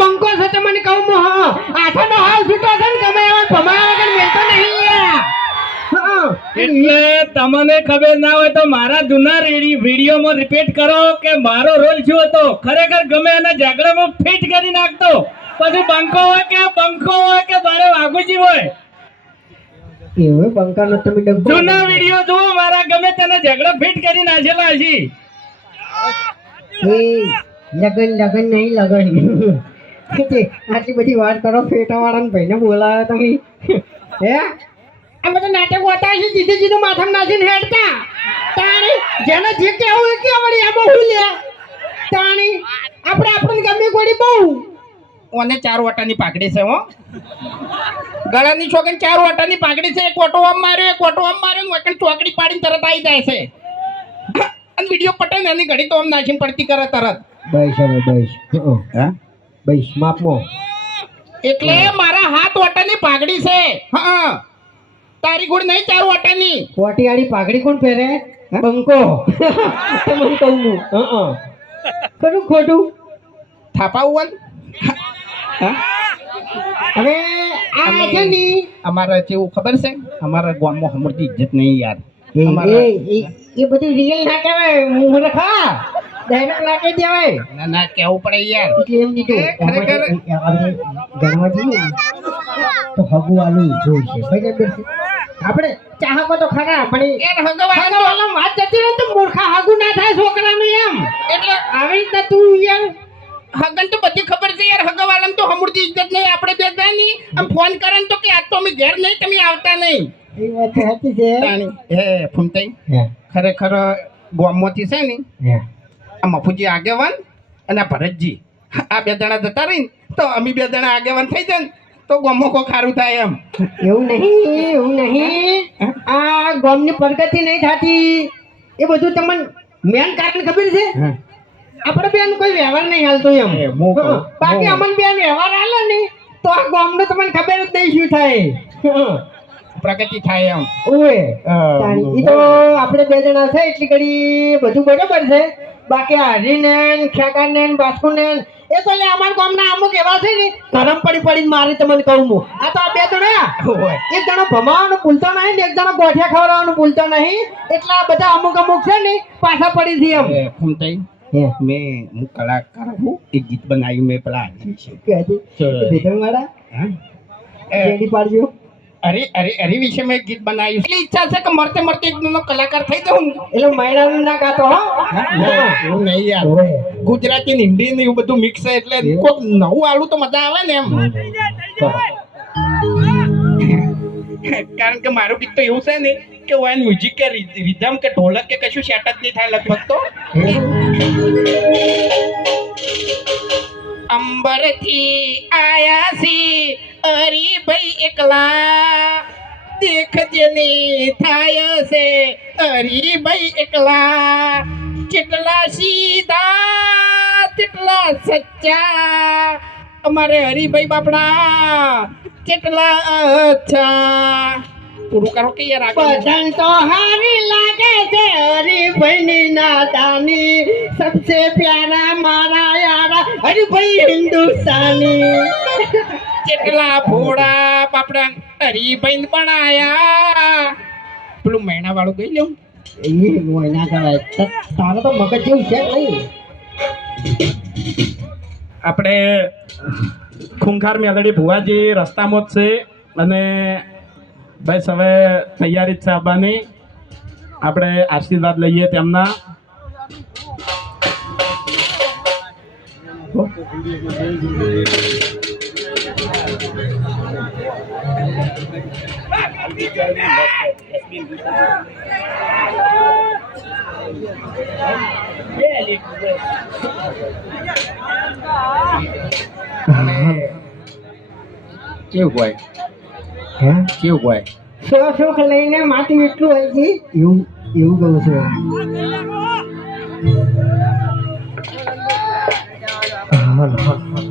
બંકો છે તો મને કહું હું હા આઠાનો હાલ છૂટો છે ને ગમે એવા ભમાયા વગર મેલતો નહીં યાર. એટલે તમને ખબર ના હોય તો મારા જૂના રેડી- વિડીયોમાં રિપીટ કરો કે મારો રોલ શું હતો? ખરેખર ગમે એના ઝઘડામાં ફિટ કરી નાખતો. પછી બંકો હોય કે બંકો હોય કે મારે વાઘુજી હોય. એવું બંકાનો તમે ડબ્બો જૂના વીડિયો જુઓ મારા ગમે તેને ઝઘડો ફિટ કરી નાખેલા છે લગન લગન નહીં લગન. કે આટલી બધી વાત કરો ફેટા વાળા ભાઈને બોલાવે તમે હે? આ બધા નાટક બતાવે છે જીતે જીતે માથામાં નાખીને હેડતા. તાણી જેને જે કહેવું એ કે વળી આ બહુ લે. તાણી આપણે આપણને ગમે ગોળી બહુ. ઓને ચાર વાટાની પાકડી છે હો. ગળાની છોકરી ચાર વાટાની પાકડી છે એક ઓટો આમ માર્યો એક ઓટો આમ માર્યો ને વકણ ચોકડી પાડીને તરત આવી જાય છે. અને વીડિયો પટે ને એની ઘડી તો આમ નાખીને પડતી કરે તરત. બસ હવે બસ. હા? બસ મો. એટલે મારા હાથ વાટાની પાઘડી છે. હા. તારી ગુડ નહીં ચાર વાટાની. કોટીવાળી પાઘડી કોણ પહેરે? બંકો તમને કહું હું. હા ખરું ખોટું? થાપા ઉવન. હવે આ છે ને? અમારે જેવું ખબર છે? અમારા ગામમાં હમણાં ઇજ્જત નહીં યાર. એ બધું રિયલ ના કહેવાય. મૂર્ખા ડાયરેક્ટ નાખી દેવાય ના ના કેવું પડે યાર? એટલે એમ કીધું ખરેખર- આપણે ઘરમાં જઈએ તો હગુવાલું જોઈ છે બરાબર છે આપણે ચાહકો તો ખરા પણ એ યાર હગવાળા વાત જતી રહે તો મૂર્ખા હગુ ના થાય છોકરાનું એમ. એટલે આવી રીતે તું યાર. હગન તો બધી ખબર છે યાર હગવાલમ તો હમુરથી ઇજ્જત નહીં આપણે બે જાય નહીં. આમ ફોન કરે તો કે આજ તો અમે ઘેર નહીં તમે આવતા નહીં. એ વાત સાચી છે. એ હે. ફૂમતાઈ ખરેખર ગામમાંથી છે ને. આ મફુજી આગેવાન અને આ ભરતજી. આ બે જણા જતા રહીને તો અમે બે જણા આગેવાન થઈ જાય તો ગામમાં કોઈ ખારું થાય એમ. એવું નહીં એવું નહીં. આ ગોમની પ્રગતિ નહીં થતી. એ બધું તમને મેન કારણ ખબર છે? આપણે બેન કોઈ વ્યવહાર નહીં હાલતો એમ. બાકી અમને બેન વ્યવહાર હાલે ને તો આ ગામનું તમને ખબર જ નહીં શું થાય. પ્રગતિ થાય એમ. ઓવે. એ તો આપણે બે જણા છે એટલી ઘડી બધું બરાબર છે. બાકી આ હરીને ને એ તો અમાર ગામના અમુક એવા છે ને ગરમ પડી પડીને મારી તમને કહું હું. આ તો આ બે જણા. એક જણો ભમાવાનું ભૂલતો નહીં ને એક જણો ગોઠિયા ખવડાવવાનું ભૂલતો નહીં. એટલે આ બધા અમુક અમુક છે ને પાછા પડી છે એમ. મેં હું કલાકાર હું એક ગીત બનાવ્યું મેં પેલા છે કહે છે, મારા હા? પાડજો. અરે અરે અરે વિશે મેં ગીત બનાવ્યું. એટલી ઈચ્છા છે કે મરતે મરતે એક નો કલાકાર થઈ જાઉં. એટલે મહિનાનું ના ગાતો હો? એવું નહીં યાર. ગુજરાતી ને હિન્દી ને એવું બધું મિક્સ છે એટલે કોઈક નવું આલું તો મજા આવે ને એમ. કારણ કે મારું ગીત તો એવું છે ને કે વાયન મ્યુઝિક કે રિધમ કે ઢોલક કે કશું સેટ જ નહીં થાય લગભગ તો. અંબરથી આયા સી હરીભાઈ એકલા દેખજે ને થાય છે હરીભાઈ એકલા કેટલા સીધા કેટલા સચ્ચા અમારે હરીભાઈ બાપડા કેટલા અચ્છા પૂરું કરો કે યાર આગળ પસંદ તો હારી લાગે છે હરીભાઈની નાદાની સબસે પ્યારા મારા યારા હરીભાઈ હિન્દુસ્તાની કેટલા ભોળા બાપડા હરીભાઈ બનાયા. પેલું મહિના વાળું ગઈ લઉં એ તો મગજ જેવું છે નહીં. આપણે ખૂંખાર મેલડી ભુવાજી રસ્તામાં જ છે અને બસ હવે તૈયારી જ છે આવવાની. આપણે આશીર્વાદ લઈએ તેમના. કેવું હોય હે? કેવું હોય સો સુખ લઈને માટી એટલું હોય છે? એવું એવું કહું છું હા હા.